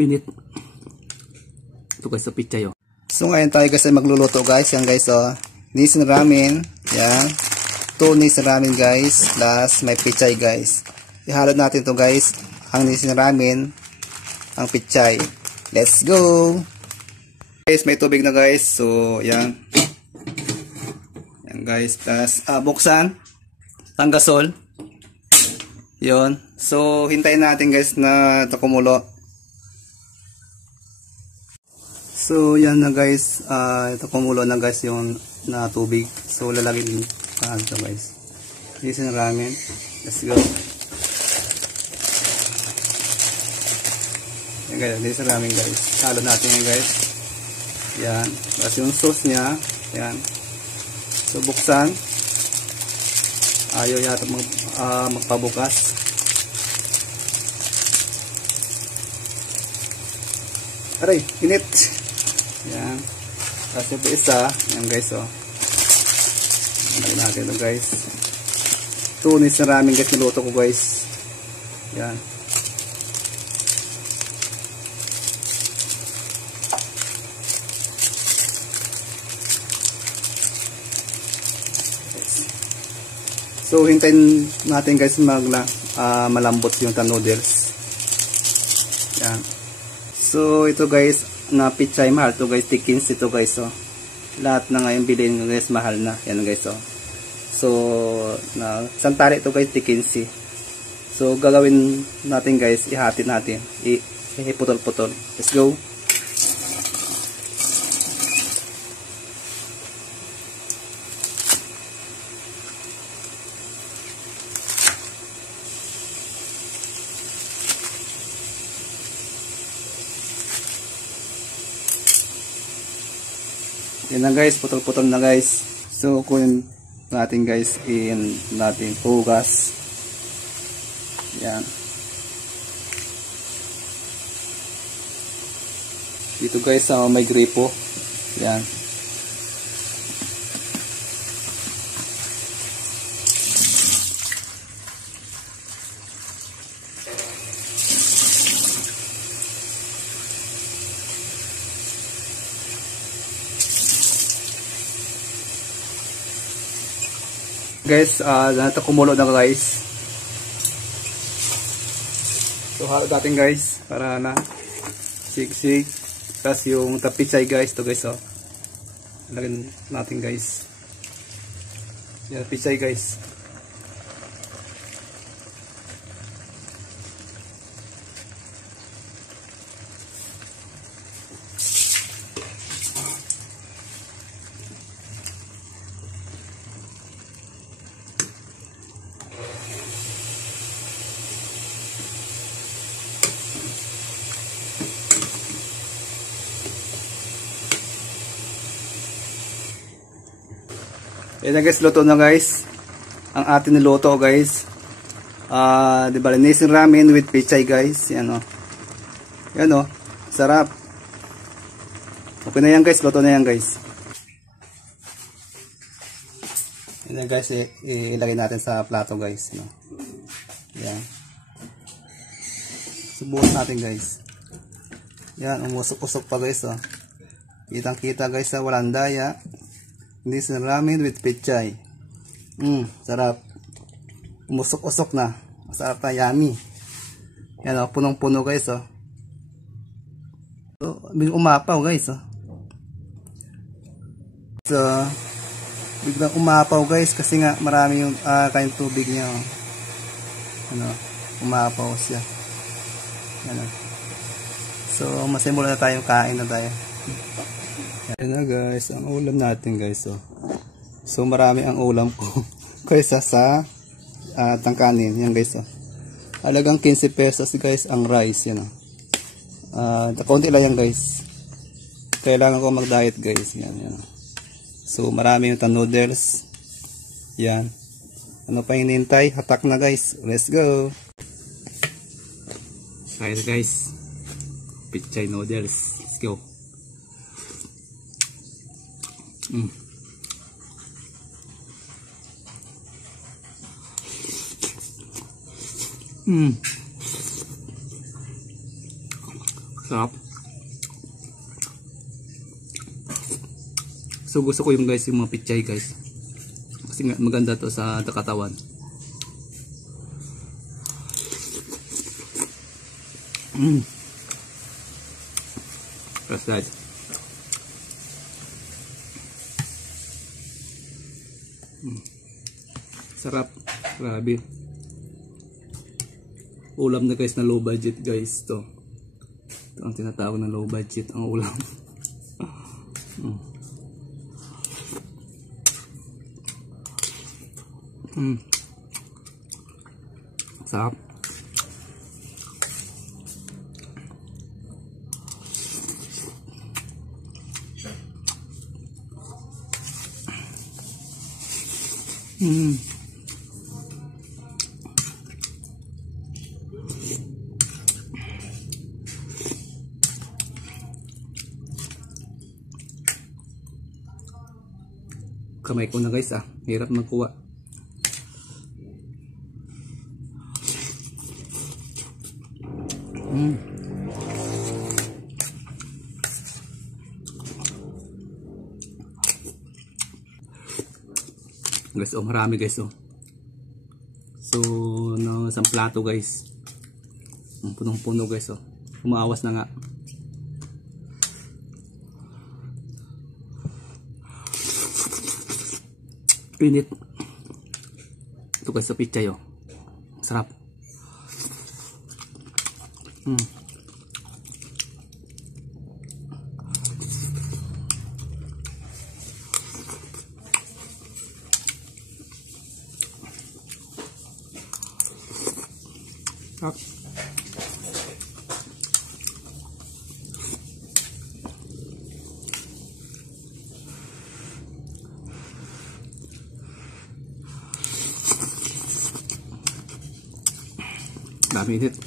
Init. Ito guys sa pichay oh. So ngayon tayo guys ay magluluto guys. Yan guys oh. Nissin ramen. Yan. 2 nissin ramen guys. Plus may pichay guys. Ihalo natin to guys. Ang nissin ramen. Ang pichay. Let's go. Guys may tubig na guys. So yan. Yan guys. Plus buksan. Tanggasol. Yon. So hintayin natin guys na ito kumulo. So yan na guys, ito kumulo na guys yung na tubig. So lalagyan din ito guys. Nissin ramen. Let's go. Yan guys, nissin ramen guys. Halo natin yan guys. Yan. Tapos yung sauce niya. Yan. So buksan. Ayaw yata magpabukas. Aray, init. Yan. Kasi po isa. Yan guys oh. Lagyan natin ito guys. Tunis na raming guys niluto ko guys. Yan. So hintayin natin guys malambot yung noodles. Yan. So ito guys na pichay mahal to guys, tikins ito guys oh. Lahat na ngayon bilhin guys mahal na. Yan guys oh. So na santari ito guys tikinsi. So gagawin natin guys, ihati natin. Iputol-putol. Let's go. Yan na guys, putol-putol na guys. So kunin natin guys, natin hugas. Yan. Dito guys may gripo. Yan. Guys, ito kumulo na guys. So halo natin guys para na sig-sig. Tapos yung tapichay guys, to guys oh. Lagyan natin guys. Yan pichay guys. Yan na guys, luto na guys. Ang atin niluto guys. Di ba, nissin ramen with pichay guys. Yan oh. Yan oh. Sarap. Okay na yan guys, luto na yan guys. Yan na guys, ilagay natin sa plato guys. No? Yan. Subukan natin guys. Yan, umusok-usok pa guys oh. Kitang-kita guys sa walang daya. Nissin ramen with pichay. Sarap. Umusok-usok na. Masarap na, yummy. Yan o, punong-puno guys o. So, umapaw guys o. So, biglang umapaw guys kasi nga marami yung kayong tubig niya o. Ano, umapaw siya. Ano. So, masimula na tayo, kain na tayo. Yan na guys, ang ulam natin guys oh. So marami ang ulam ko kaysa sa tangkanin. Yan guys oh. Halagang 15 pesos guys ang rice yan oh. Kaunti lang yan guys. Kailangan ko mag-diet guys. Yan, yan. So marami yung noodles. Yan. Ano pa hinihintay? Hatak na guys. Let's go. Kaya guys. Pichay noodles. Let's go. Sarap. So gusto ko yung guys, yung mga pichay guys. Kasi maganda to sa katawan. That's that. Sarap. Grabe. Ulam na guys na low budget guys to. Ito ang tinatawag na low budget ang ulam. Sarap. Kamay ko na guys hirap magkuha. Guys, marami guys So, isang plato guys. Punong-puno guys Umaawas na nga. Pinit. Ito guys sa pichay Sarap. Sarap. Dami init.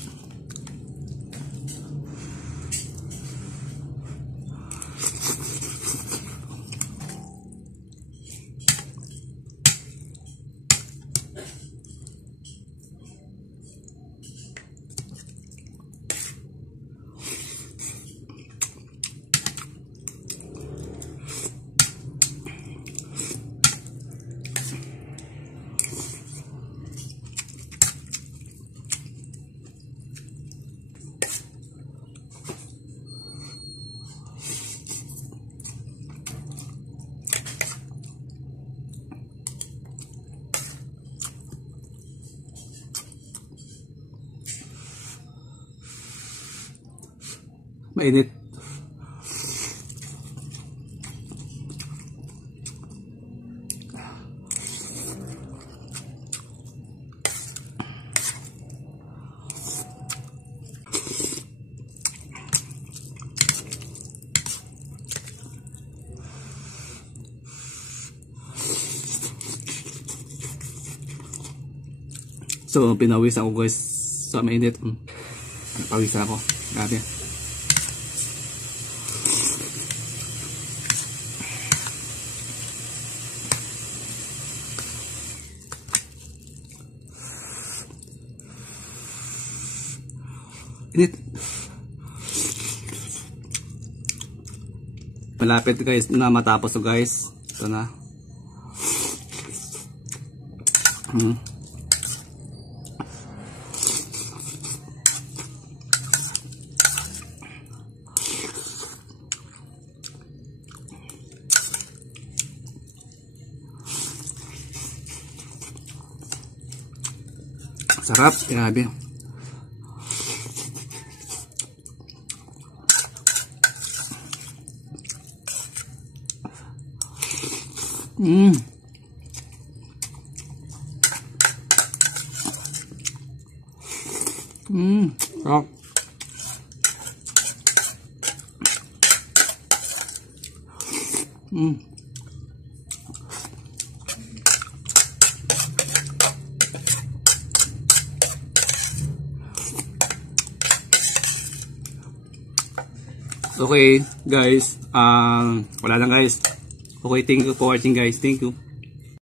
Mainit. So pinawis ako guys sa mainit. Pawis ako. Grabe. Init. Malapit guys na matapos guys. Ito na. Sarap, grabe. Sarap. Okay guys, wala lang guys. Okay, thank you for watching guys. Thank you.